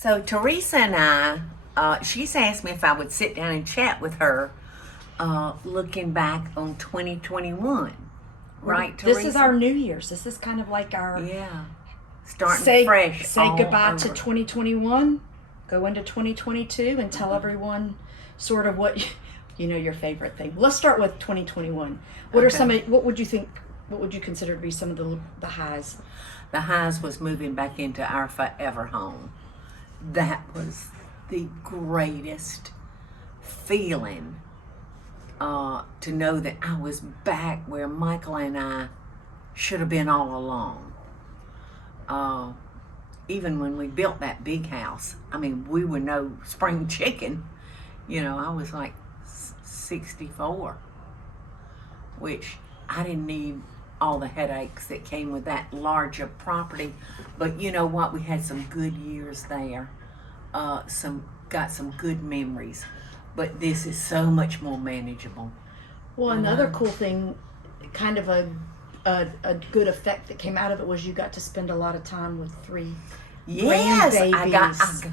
So Teresa and she's asked me if I would sit down and chat with her, looking back on 2021. Right, Teresa? This is our New Year's. This is kind of like our starting fresh. Say goodbye to 2021, go into 2022, and tell everyone sort of what your favorite thing. Let's start with 2021. What are some? What would you think? What would you consider to be some of the highs? The highs was moving back into our forever home. That was the greatest feeling, to know that I was back where Michael and I should have been all along. Even when we built that big house, I mean, we were no spring chicken. I was like 64, which I didn't need all the headaches that came with that larger property. But you know what? We had some good years there. Got some good memories. But this is so much more manageable. Well, another cool thing, kind of a good effect that came out of it, was you got to spend a lot of time with 3 grandbabies.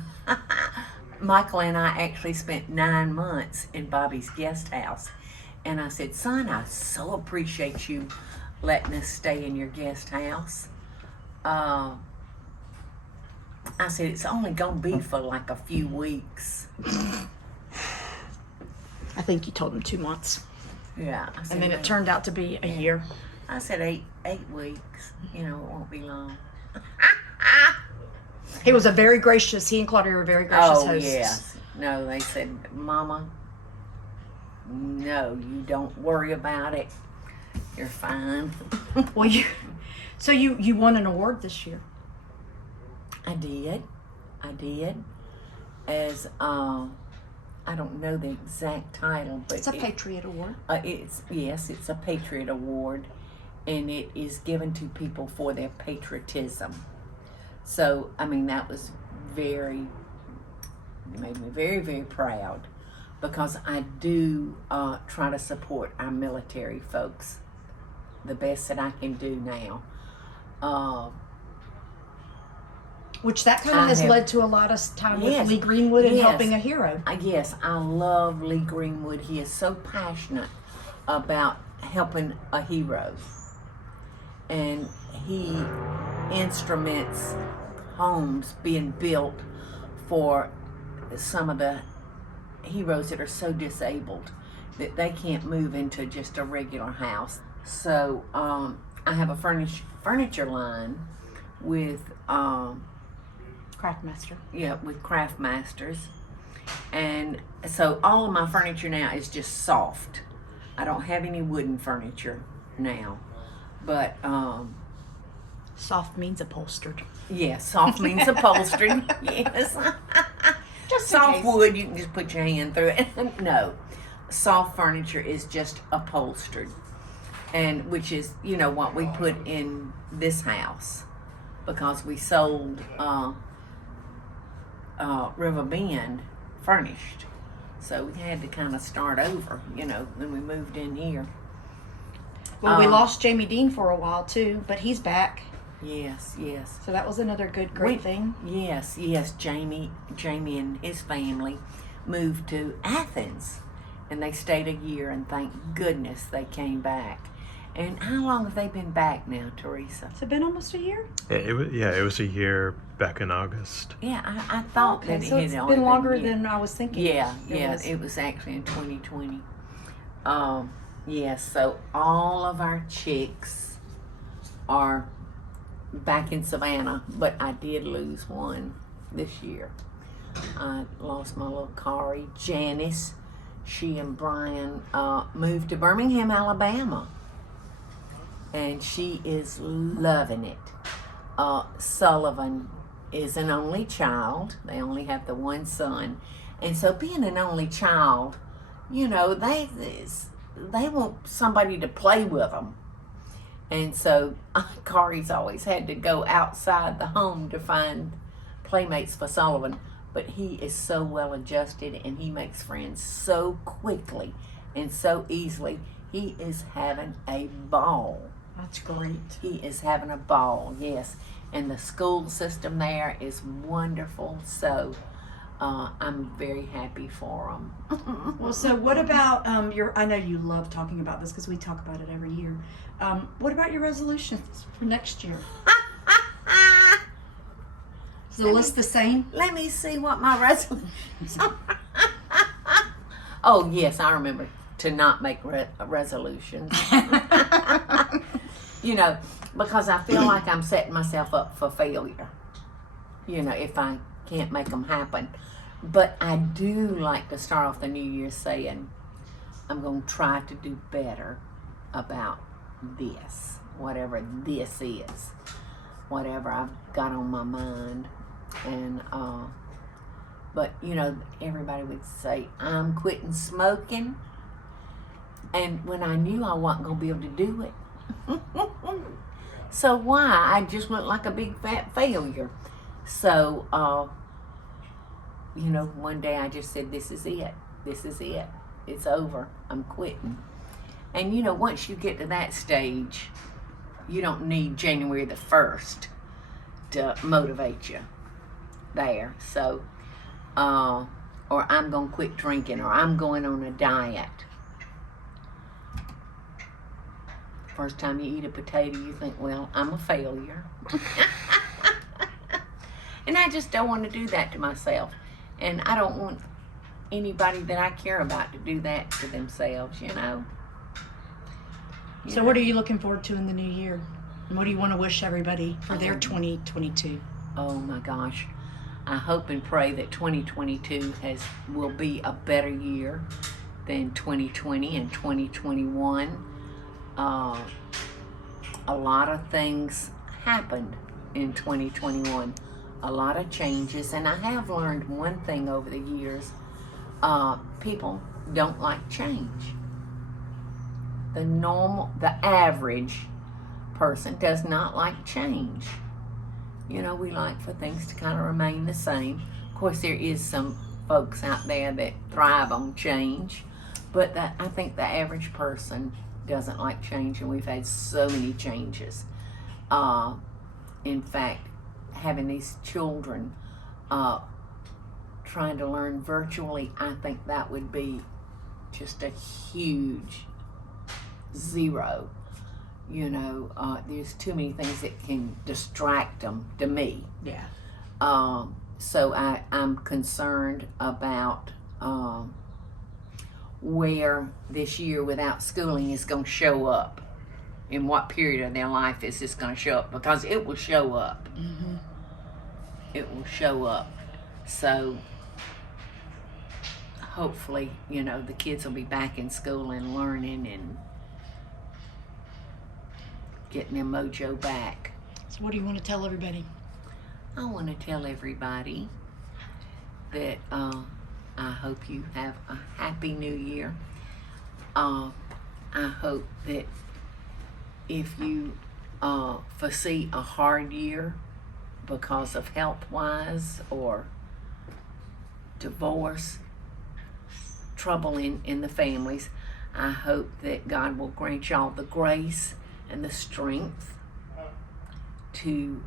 Michael and I actually spent 9 months in Bobby's guest house. And I said, son, I so appreciate you letting us stay in your guest house. I said, it's only going to be for like a few weeks. I think you told him 2 months. Yeah. I said, and then it turned out to be a year. I said 8 weeks. It won't be long. He was he and Claudia were very gracious hosts. Yes. No, they said, Mama, no, you don't worry about it. You're fine. Well, you won an award this year. I did. As I don't know the exact title, but it's a Patriot Award. It's a Patriot Award, and it is given to people for their patriotism. So, I mean, that was it made me very, very proud, because I do try to support our military folks the best that I can do now. Which that kind of has led to a lot of time with Lee Greenwood and helping a hero. Yes, I love Lee Greenwood. He is so passionate about helping a hero. And he instruments homes being built for some of the heroes that are so disabled that they can't move into just a regular house. So I have a furniture line with Craftmaster. Yeah, with Craftmasters. And so all of my furniture now is just soft. I don't have any wooden furniture now. But soft means upholstered. Yeah, soft means upholstered. Yes. Just soft wood, you can just put your hand through it. No. Soft furniture is just upholstered. And which is, what we put in this house, because we sold River Bend furnished. So we had to kind of start over, when we moved in here. Well, we lost Jamie Dean for a while too, but he's back. Yes. So that was another great thing. Yes. Jamie and his family moved to Athens, and they stayed a year, and thank goodness they came back. And how long have they been back now, Teresa? Has it been almost a year? It was a year back in August. Yeah, I thought that so it's been longer than I was thinking. Yeah, it was actually in 2020. Yes, so all of our chicks are back in Savannah, but I did lose one this year. I lost my little Kari, Janice. She and Brian moved to Birmingham, Alabama. And she is loving it. Sullivan is an only child. They only have the one son. And so being an only child, they want somebody to play with them. And so Kari's always had to go outside the home to find playmates for Sullivan. But he is so well adjusted, and he makes friends so quickly and so easily. He is having a ball. That's great. He is having a ball, yes. and the school system there is wonderful. So I'm very happy for them. Well, so what about I know you love talking about this because we talk about it every year. What about your resolutions for next year? Is the list the same? Let me see what my resolutions are. Oh, yes, I remember to not make resolutions. You know, because I feel like I'm setting myself up for failure, you know, if I can't make them happen. But I do like to start off the new year saying, I'm going to try to do better about this, whatever this is, whatever I've got on my mind. And, but, you know, everybody would say, I'm quitting smoking. And when I knew I wasn't going to be able to do it. So why? I just looked like a big fat failure. So, you know, one day I just said, this is it. This is it. It's over. I'm quitting. And, you know, once you get to that stage, you don't need January the 1st to motivate you there. So, or I'm going to quit drinking, or I'm going on a diet. First time you eat a potato, you think, well, I'm a failure. And I just don't want to do that to myself. And I don't want anybody that I care about to do that to themselves, you know. So what are you looking forward to in the new year? And what do you want to wish everybody for their 2022? Oh my gosh. I hope and pray that 2022 will be a better year than 2020 and 2021. A lot of things happened in 2021, a lot of changes, and I have learned one thing over the years. People don't like change. The average person does not like change. You know, we like for things to kind of remain the same. Of course, there is some folks out there that thrive on change, but I think the average person doesn't like change, and we've had so many changes. In fact, having these children trying to learn virtually, I think that would be just a huge zero. You know, there's too many things that can distract them, to me. Yeah. So I'm concerned about where this year without schooling is going to show up. In what period of their life is this going to show up? Because it will show up. Mm-hmm. It will show up. So hopefully, you know, the kids will be back in school and learning and getting their mojo back. So what do you want to tell everybody? I want to tell everybody that I hope you have a happy new year. I hope that if you foresee a hard year because of health-wise or divorce, trouble in the families, I hope that God will grant y'all the grace and the strength to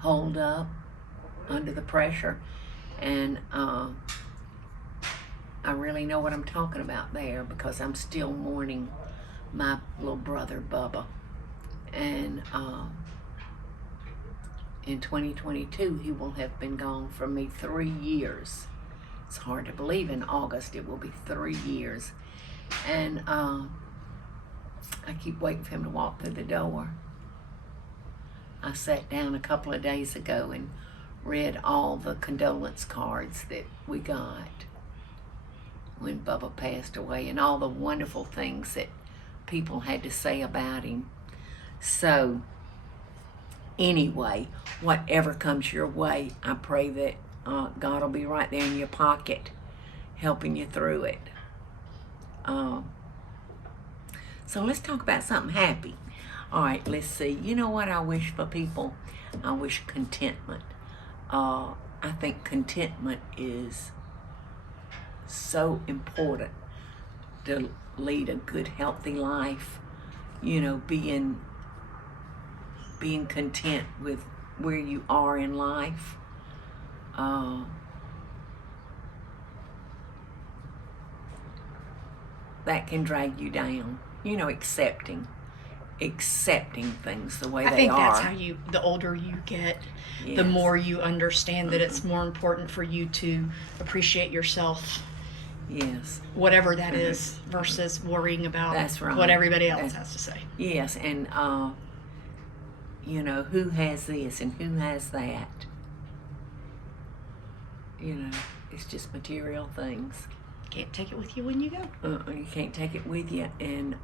hold up under the pressure. And I really know what I'm talking about there, because I'm still mourning my little brother Bubba. And in 2022 he will have been gone from me 3 years. It's hard to believe in August it will be 3 years. And I keep waiting for him to walk through the door. I sat down a couple of days ago and read all the condolence cards that we got when Bubba passed away, and all the wonderful things that people had to say about him. So anyway, whatever comes your way, I pray that God will be right there in your pocket helping you through it. So let's talk about something happy. All right, let's see. You know what I wish for people? I wish contentment. I think contentment is so important to lead a good, healthy life. You know, being content with where you are in life, that can drag you down. You know, accepting things the way I they think are. that's how the older you get, the Yes. more you understand that it's more important for you to appreciate yourself, Yes. whatever that is, versus worrying about That's right. what everybody else has to say. Yes, and you know, who has this and who has that. You know, it's just material things. Can't take it with you when you go. You can't take it with you, and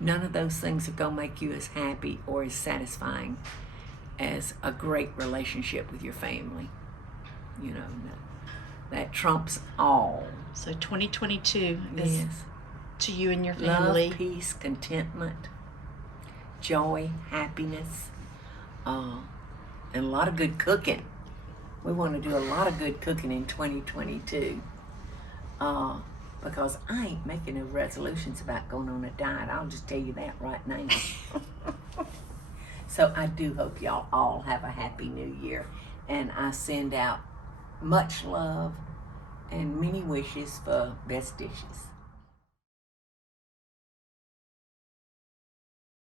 none of those things are going to make you as happy or as satisfying as a great relationship with your family. You know, that trumps all. So 2022 is Yes. to you and your family. Love, peace, contentment, joy, happiness, and a lot of good cooking. We want to do a lot of good cooking in 2022. Because I ain't making no resolutions about going on a diet. I'll just tell you that right now. So I do hope y'all all have a happy new year. And I send out much love and many wishes for best dishes.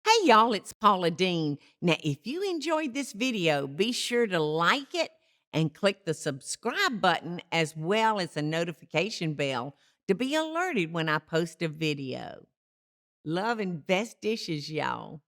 Hey y'all, it's Paula Deen. Now, if you enjoyed this video, be sure to like it and click the subscribe button as well as the notification bell to be alerted when I post a video. Love and best dishes, y'all.